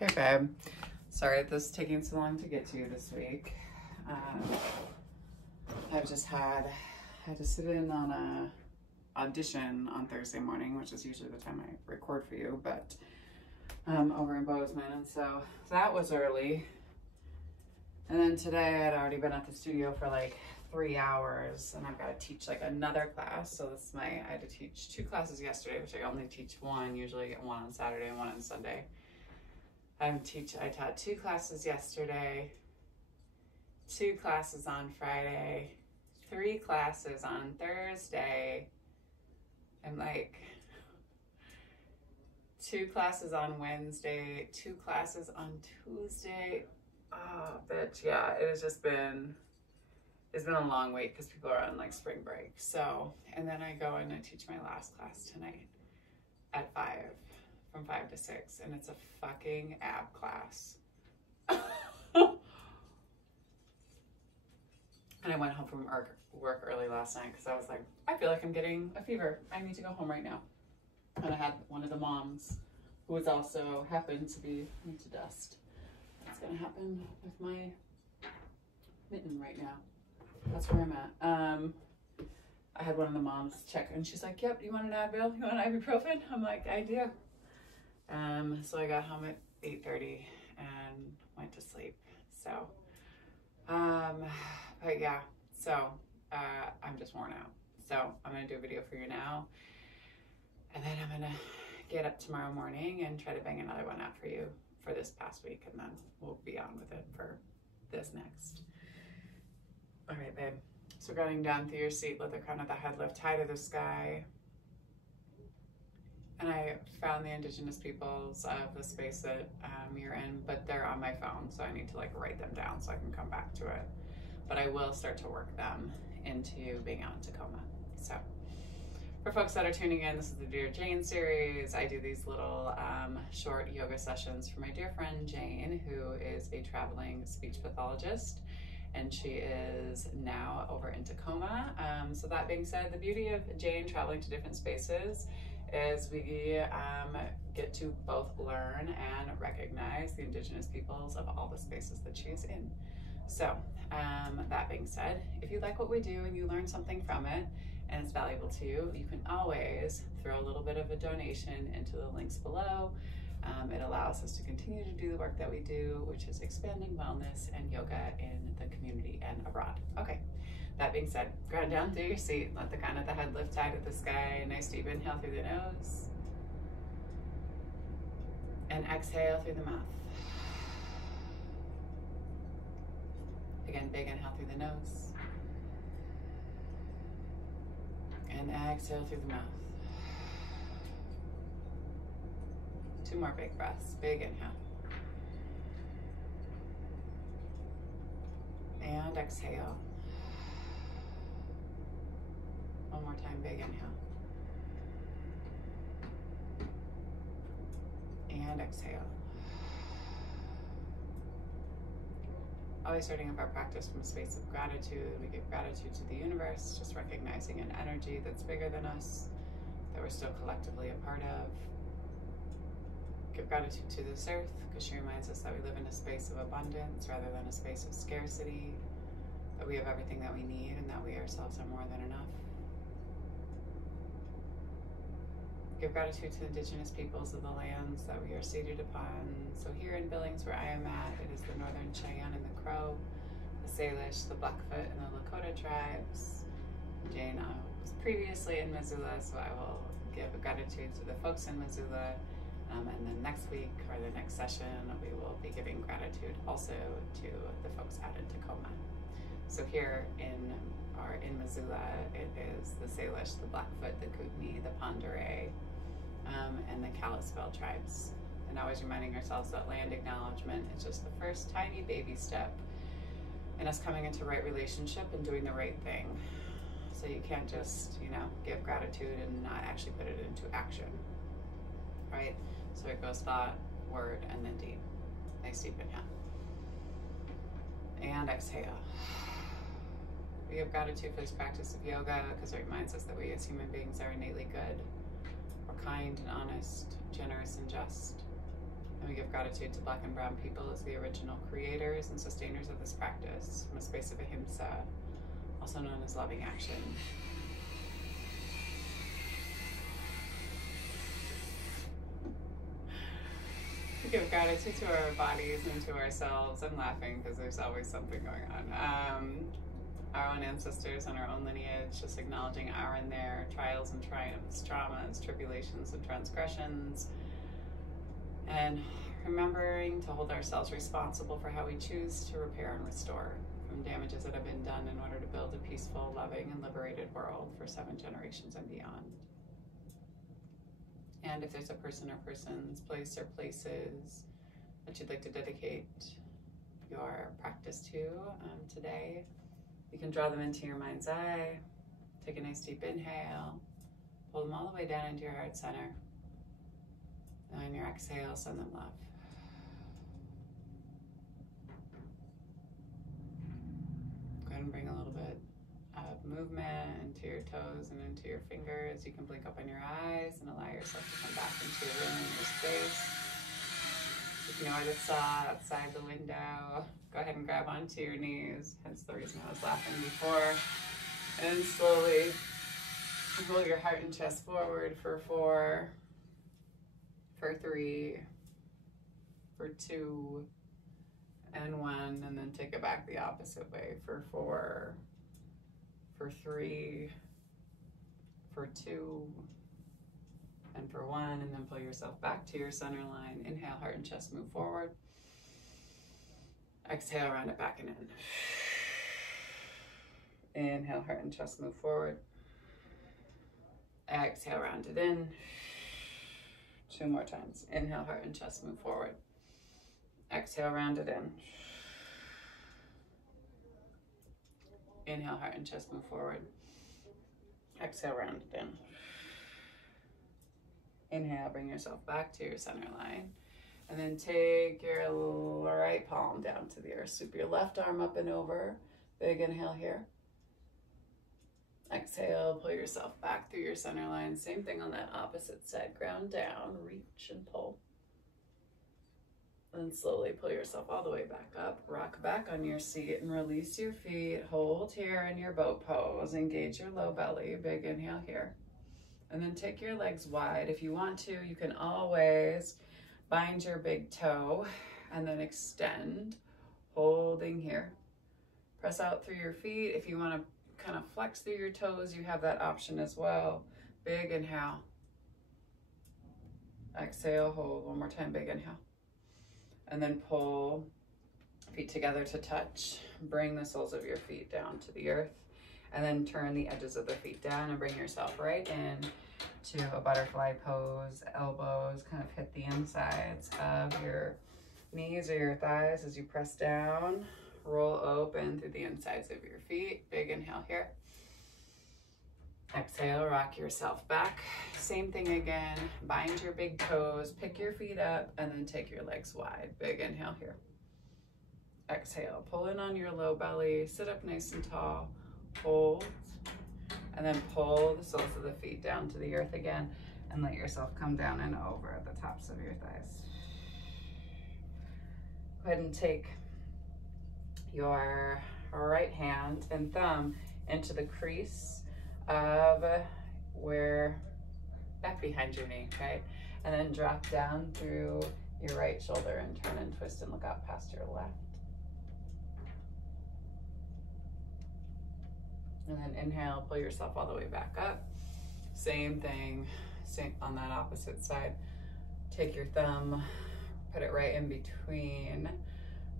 Hey babe, sorry this is taking so long to get to you this week. I've just had to sit in on a audition on Thursday morning, which is usually the time I record for you, but over in Bozeman, and so that was early. And then today I'd already been at the studio for like 3 hours, and I've got to teach like another class. So this is I had to teach 2 classes yesterday, which I only teach one. Usually I get one on Saturday and one on Sunday. I taught 2 classes yesterday, 2 classes on Friday, 3 classes on Thursday, and like 2 classes on Wednesday, 2 classes on Tuesday. Oh, bitch, yeah, it has just been, it's been a long week because people are on like spring break. So, and then I go and I teach my last class tonight at 5. From 5 to 6, and it's a fucking ab class. And I went home from work early last night because I was like, I feel like I'm getting a fever. I need to go home right now. And I had one of the moms who was also happened to be into dust. That's gonna happen with my mitten right now. That's where I'm at. I had one of the moms check, and she's like, "Yep, you want an Advil? You want an ibuprofen?" I'm like, "I do." So I got home at 8:30 and went to sleep. So, but yeah, so, I'm just worn out. So I'm going to do a video for you now, and then I'm going to get up tomorrow morning and try to bang another one out for you for this past week, and then we'll be on with it for this next. All right, babe. So getting down through your seat, let the crown of the head lift high to the sky. And I found the indigenous peoples of the space that you're in, but they're on my phone, so I need to like write them down so I can come back to it. But I will start to work them into being out in Tacoma. So for folks that are tuning in, this is the Dear Jane series. I do these little short yoga sessions for my dear friend Jane, who is a traveling speech pathologist, and she is now over in Tacoma. So that being said, the beauty of Jane traveling to different spaces is we get to both learn and recognize the indigenous peoples of all the spaces that she's in. So that being said, if you like what we do and you learn something from it and it's valuable to you, you can always throw a little bit of a donation into the links below. It allows us to continue to do the work that we do, which is expanding wellness and yoga in the community and abroad. Okay. That being said, ground down through your seat, let the crown of the head lift high to the sky. Nice deep inhale through the nose. And exhale through the mouth. Again, big inhale through the nose. And exhale through the mouth. 2 more big breaths. Big inhale. And exhale. One more time, big inhale. And exhale. Always starting up our practice from a space of gratitude. We give gratitude to the universe, just recognizing an energy that's bigger than us, that we're still collectively a part of. Give gratitude to this earth, because she reminds us that we live in a space of abundance rather than a space of scarcity, that we have everything that we need and that we ourselves are more than enough. Give gratitude to indigenous peoples of the lands that we are seated upon. So here in Billings, where I am at, it is the Northern Cheyenne and the Crow, the Salish, the Blackfoot, and the Lakota tribes. Jane was previously in Missoula, so I will give gratitude to the folks in Missoula. And then next week, or the next session, we will be giving gratitude also to the folks out in Tacoma. So here in Missoula, it is the Salish, the Blackfoot, the Kootenai, the Ponderay, and the Kalispel tribes. And always reminding ourselves that land acknowledgement is just the first tiny baby step in us coming into right relationship and doing the right thing. So you can't just, give gratitude and not actually put it into action, right? So it goes thought, word, and then deed. Nice deep inhale. And exhale. We give gratitude for this practice of yoga because it reminds us that we as human beings are innately good. We're kind and honest, generous and just. And we give gratitude to Black and Brown people as the original creators and sustainers of this practice from a space of ahimsa, also known as loving action. We give gratitude to our bodies and to ourselves. I'm laughing because there's always something going on. Our own ancestors and our own lineage, just acknowledging our and their trials and triumphs, traumas, tribulations, and transgressions. And remembering to hold ourselves responsible for how we choose to repair and restore from damages that have been done in order to build a peaceful, loving, and liberated world for 7 generations and beyond. And if there's a person or persons, place or places that you'd like to dedicate your practice to today, you can draw them into your mind's eye. Take a nice deep inhale, pull them all the way down into your heart center. And on your exhale, send them love. Go ahead and bring a little bit of movement into your toes and into your fingers. You can blink open your eyes and allow yourself to come back into your room and your space. Ignore the saw outside the window. Go ahead and grab onto your knees, hence the reason I was laughing before. And slowly roll your heart and chest forward for 4, for 3, for 2, and 1, and then take it back the opposite way for 4, for 3, for 2, and for 1, and then pull yourself back to your center line. Inhale, heart and chest move forward. Exhale, round it back and in. Inhale, heart and chest move forward. Exhale, round it in. 2 more times. Inhale, heart and chest move forward. Exhale, round it in. Inhale, heart and chest move forward. Exhale, round it in. Inhale, bring yourself back to your center line. And then take your right palm down to the earth. Sweep your left arm up and over. Big inhale here. Exhale, pull yourself back through your center line. Same thing on that opposite side. Ground down, reach and pull. And slowly pull yourself all the way back up. Rock back on your seat and release your feet. Hold here in your boat pose. Engage your low belly. Big inhale here. And then take your legs wide. If you want to, you can always bind your big toe and then extend, holding here. Press out through your feet. If you want to kind of flex through your toes, you have that option as well. Big inhale. Exhale, hold. One more time, big inhale. And then pull feet together to touch. Bring the soles of your feet down to the earth. And then turn the edges of the feet down and bring yourself right in to a butterfly pose. Elbows kind of hit the insides of your knees or your thighs as you press down. Roll open through the insides of your feet. Big inhale here. Exhale, rock yourself back. Same thing again. Bind your big toes, pick your feet up, and then take your legs wide. Big inhale here. Exhale, pull in on your low belly, sit up nice and tall. Hold, and then pull the soles of the feet down to the earth again and let yourself come down and over at the tops of your thighs. Go ahead and take your right hand and thumb into the crease of where, back behind your knee, right? And then drop down through your right shoulder and turn and twist and look out past your left. And then inhale, pull yourself all the way back up. Same thing, same on that opposite side. Take your thumb, put it right in between,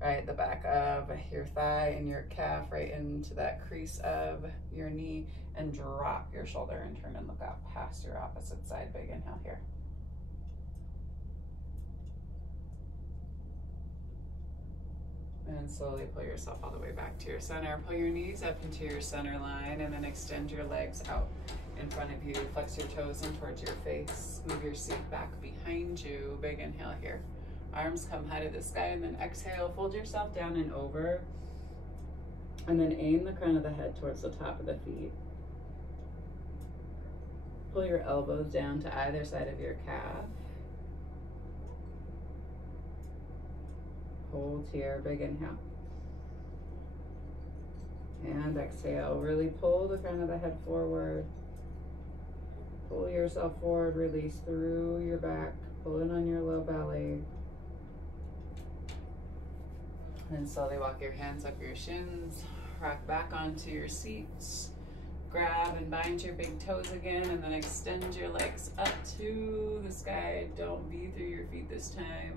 right, the back of your thigh and your calf, right into that crease of your knee, and drop your shoulder and turn and look out past your opposite side. Big inhale here. And slowly pull yourself all the way back to your center. Pull your knees up into your center line and then extend your legs out in front of you. Flex your toes in towards your face. Move your seat back behind you. Big inhale here. Arms come high to the sky, and then exhale. Fold yourself down and over. And then aim the crown of the head towards the top of the feet. Pull your elbows down to either side of your calf. Hold here, big inhale. And exhale, really pull the crown of the head forward. Pull yourself forward, release through your back. Pull in on your low belly. And slowly walk your hands up your shins. Rock back onto your seats. Grab and bind your big toes again, and then extend your legs up to the sky. Don't be through your feet this time.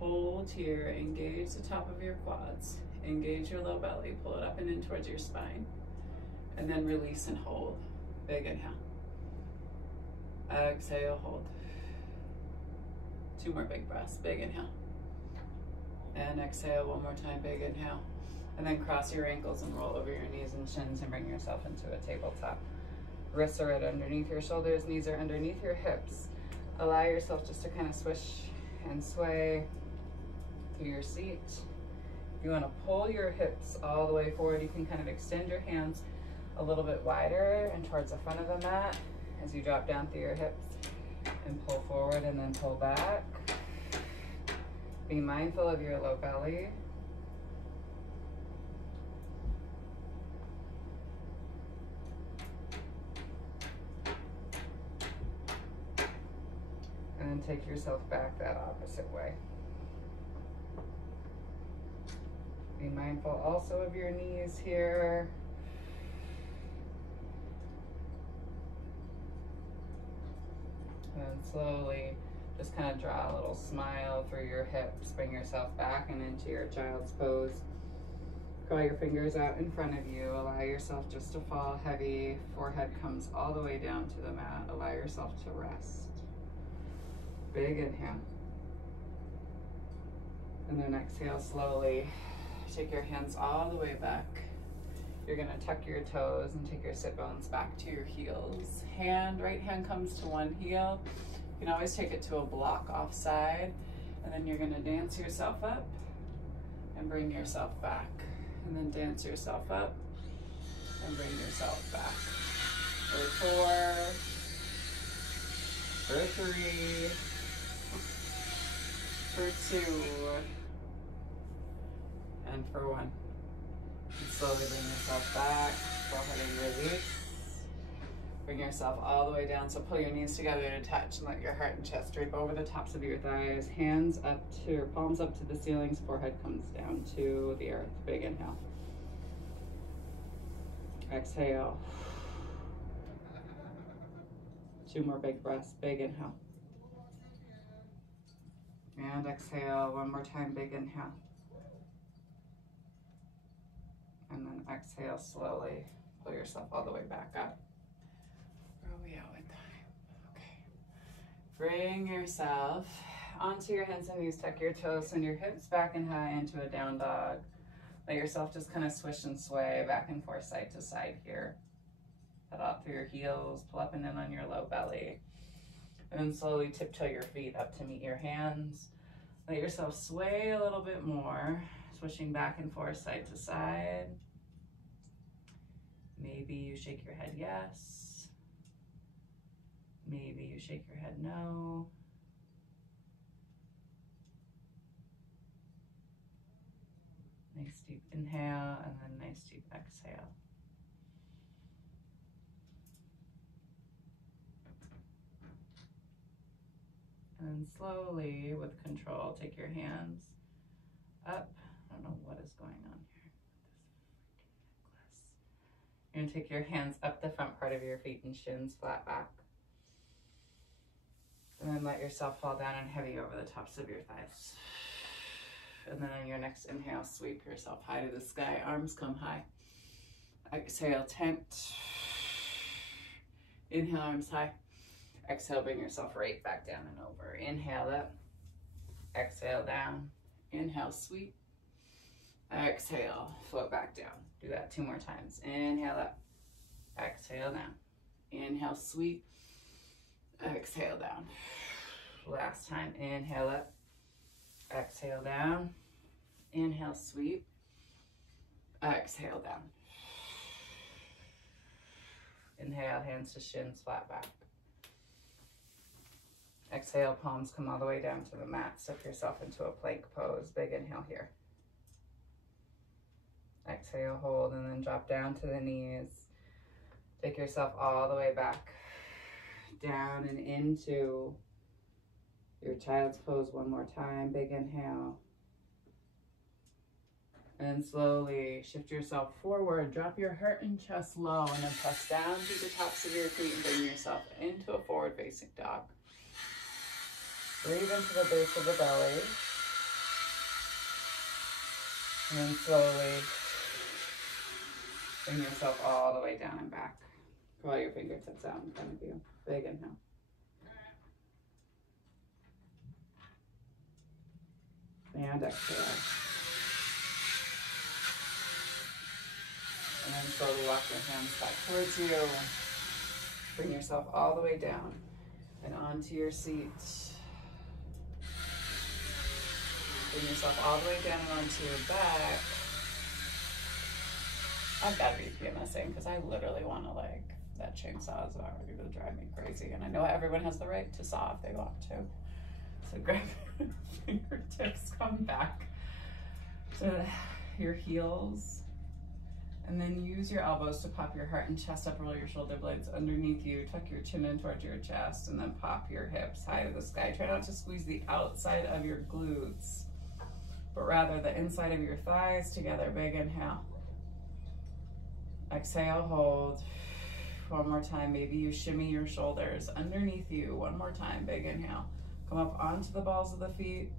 Hold here, engage the top of your quads. Engage your low belly, pull it up and in towards your spine. And then release and hold. Big inhale. Exhale, hold. 2 more big breaths, big inhale. And exhale, 1 more time, big inhale. And then cross your ankles and roll over your knees and shins and bring yourself into a tabletop. Wrists are right underneath your shoulders, knees are underneath your hips. Allow yourself just to kind of swish and sway through your seat. If you want to pull your hips all the way forward, you can kind of extend your hands a little bit wider and towards the front of the mat as you drop down through your hips and pull forward and then pull back. Be mindful of your low belly. And take yourself back that opposite way. Be mindful also of your knees here. And slowly just kind of draw a little smile through your hips. Bring yourself back and into your child's pose. Curl your fingers out in front of you. Allow yourself just to fall heavy. Forehead comes all the way down to the mat. Allow yourself to rest. Big inhale. And then exhale slowly. Take your hands all the way back. You're gonna tuck your toes and take your sit bones back to your heels. Right hand comes to one heel. You can always take it to a block offside. And then you're gonna dance yourself up and bring yourself back. And then dance yourself up and bring yourself back. For 4, for 3, for 2, and for 1. And slowly bring yourself back. Go ahead and release. Bring yourself all the way down. So pull your knees together to touch and let your heart and chest drape over the tops of your thighs. Hands up to, or palms up to the ceilings. Forehead comes down to the earth. Big inhale. Exhale. 2 more big breaths. Big inhale. And exhale. 1 more time. Big inhale. And then exhale slowly. Pull yourself all the way back up. Where are we at with time? Okay. Bring yourself onto your hands and knees. Tuck your toes and your hips back and high into a down dog. Let yourself just kind of swish and sway back and forth, side to side here. Head out through your heels. Pull up and in on your low belly. And then slowly tiptoe your feet up to meet your hands. Let yourself sway a little bit more. Swishing back and forth, side to side. Maybe you shake your head yes. Maybe you shake your head no. Nice deep inhale and then nice deep exhale. And slowly, with control, take your hands up. I don't know what is going on here with this freaking necklace. You're gonna take your hands up the front part of your feet and shins flat back. And then let yourself fall down and heavy over the tops of your thighs. And then on your next inhale, sweep yourself high to the sky. Arms come high. Exhale, tent. Inhale, arms high. Exhale, bring yourself right back down and over. Inhale up. Exhale down. Inhale, sweep. Exhale, float back down. Do that 2 more times. Inhale up. Exhale down. Inhale, sweep. Exhale down. Last time. Inhale up. Exhale down. Inhale, sweep. Exhale down. Inhale, hands to shins, flat back. Exhale, palms come all the way down to the mat. Step yourself into a plank pose. Big inhale here. Exhale, hold, and then drop down to the knees. Take yourself all the way back, down and into your child's pose one more time. Big inhale. And slowly shift yourself forward. Drop your heart and chest low, and then press down through the tops of your feet and bring yourself into a forward facing dog. Breathe into the base of the belly. And then slowly bring yourself all the way down and back. Curl your fingertips out in front of you. Big inhale. And exhale. And then slowly walk your hands back towards you. Bring yourself all the way down and onto your seat. Bring yourself all the way down and onto your back. I've got to be PMSing because I literally want to, like, that chainsaw is already going to drive me crazy. And I know everyone has the right to saw if they want to. So grab your fingertips, come back to your heels. And then use your elbows to pop your heart and chest up, roll your shoulder blades underneath you, tuck your chin in towards your chest, and then pop your hips high to the sky. Try not to squeeze the outside of your glutes, but rather the inside of your thighs together. Big inhale. Exhale, hold. One more time. Maybe you shimmy your shoulders underneath you. One more time. Big inhale. Come up onto the balls of the feet.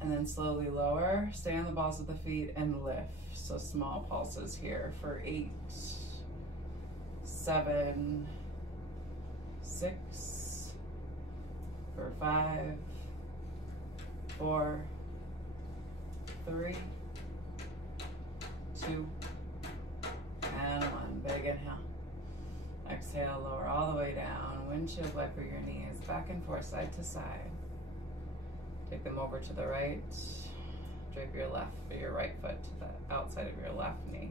And then slowly lower. Stay on the balls of the feet and lift. So small pulses here for 8, 7, 6, for 5, 4, 3, 2, and 1. Big inhale. Exhale, lower all the way down. Windshield wiper your knees back and forth, side to side. Take them over to the right. Drape your right foot to the outside of your left knee.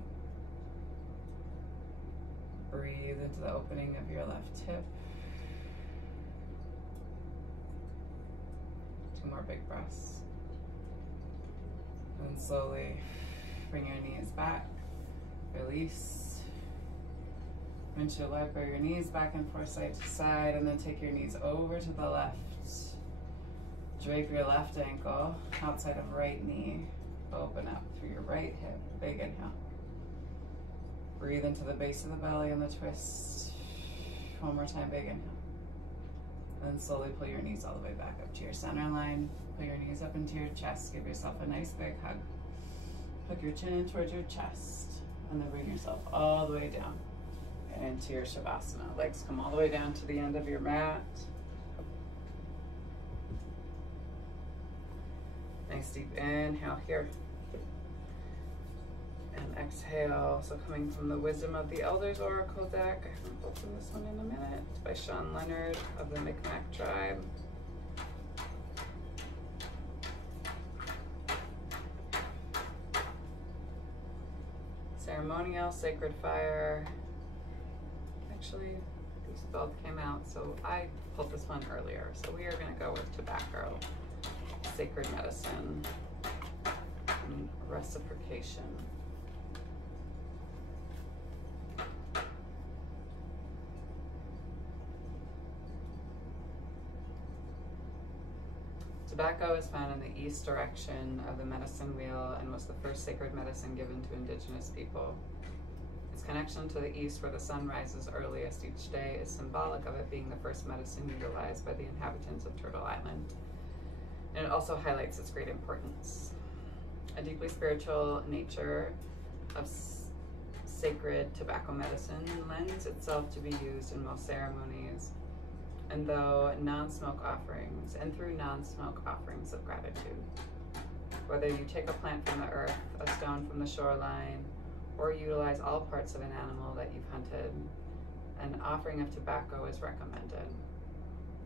Breathe into the opening of your left hip. 2 more big breaths. And slowly bring your knees back. Release. Windshield wiper your knees back and forth, side to side, and then take your knees over to the left. Drape your left ankle outside of right knee. Open up through your right hip. Big inhale. Breathe into the base of the belly and the twist. One more time, big inhale. And then slowly pull your knees all the way back up to your center line. Pull your knees up into your chest. Give yourself a nice big hug. Hook your chin in towards your chest. And then bring yourself all the way down into your Shavasana. Legs come all the way down to the end of your mat. Nice deep inhale here. And exhale. So coming from the Wisdom of the Elders Oracle deck. I haven't opened this one in a minute. It's by Shawn, Leonard of the Micmac tribe. Ceremonial, Sacred Fire. Actually, these both came out, so I pulled this one earlier. So we are going to go with Tobacco, Sacred Medicine, and Reciprocation. Tobacco is found in the east direction of the medicine wheel and was the first sacred medicine given to indigenous people. Its connection to the east, where the sun rises earliest each day, is symbolic of it being the first medicine utilized by the inhabitants of Turtle Island. And it also highlights its great importance. A deeply spiritual nature of sacred tobacco medicine lends itself to be used in most ceremonies, and through non-smoke offerings of gratitude. Whether you take a plant from the earth, a stone from the shoreline, or utilize all parts of an animal that you've hunted, an offering of tobacco is recommended.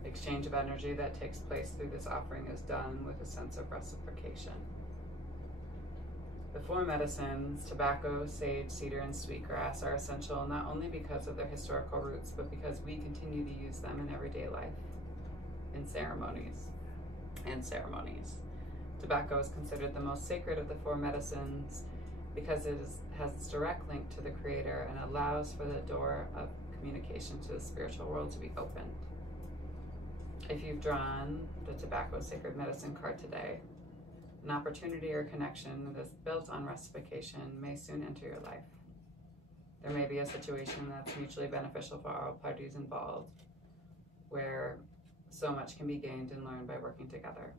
The exchange of energy that takes place through this offering is done with a sense of reciprocation. The four medicines, tobacco, sage, cedar, and sweetgrass, are essential not only because of their historical roots, but because we continue to use them in everyday life, in ceremonies. Tobacco is considered the most sacred of the four medicines because it has its direct link to the Creator and allows for the door of communication to the spiritual world to be opened. If you've drawn the Tobacco Sacred Medicine card today, an opportunity or connection that is built on reciprocation may soon enter your life. There may be a situation that's mutually beneficial for all parties involved, where so much can be gained and learned by working together.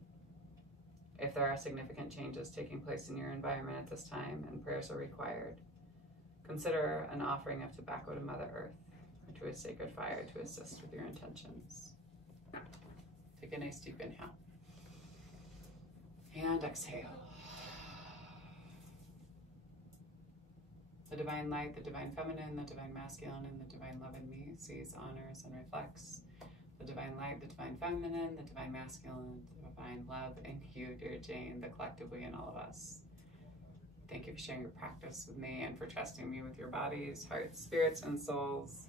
If there are significant changes taking place in your environment at this time and prayers are required, consider an offering of tobacco to Mother Earth or to a sacred fire to assist with your intentions. Take a nice deep inhale. And exhale. The divine light, the divine feminine, the divine masculine, and the divine love in me sees, honors, and reflects the divine light, the divine feminine, the divine masculine, the divine love in you, dear Jane, the collectively in all of us. Thank you for sharing your practice with me and for trusting me with your bodies, hearts, spirits, and souls.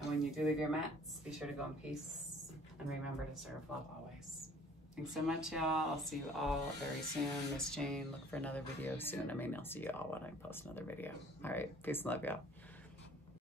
And when you do leave your mats, be sure to go in peace and remember to serve love always. Thanks so much, y'all. I'll see you all very soon. Miss Jane, look for another video soon. I'll see you all when I post another video. All right, peace and love, y'all.